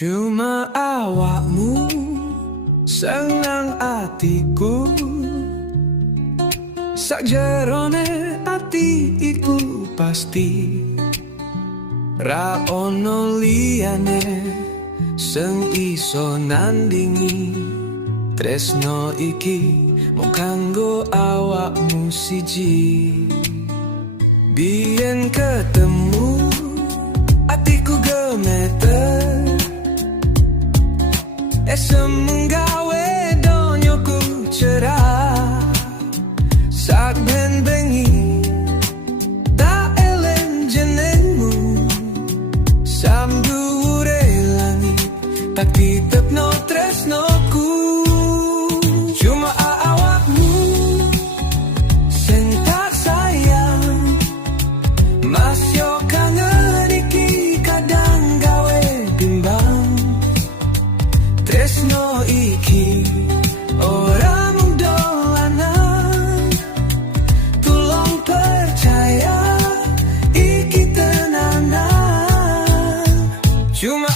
Cuma awakmu senang atiku, sakjerone ati iku pasti ra ono liyane sing iso nandingi tresno iki mung kanggo awakmu siji. Biyen ketemu atiku gemeter, esem gawe donyoku cerah. Sak ben bengi tak elen jenengmu, samdhuwure langit tak titepno tresnoku. Cuma awakmu sing tak sayang, mas yo kangen iki kadang gawe bimbang. Tresno iki ora mung dolanan, tulung percaya iki tenanan. Cuma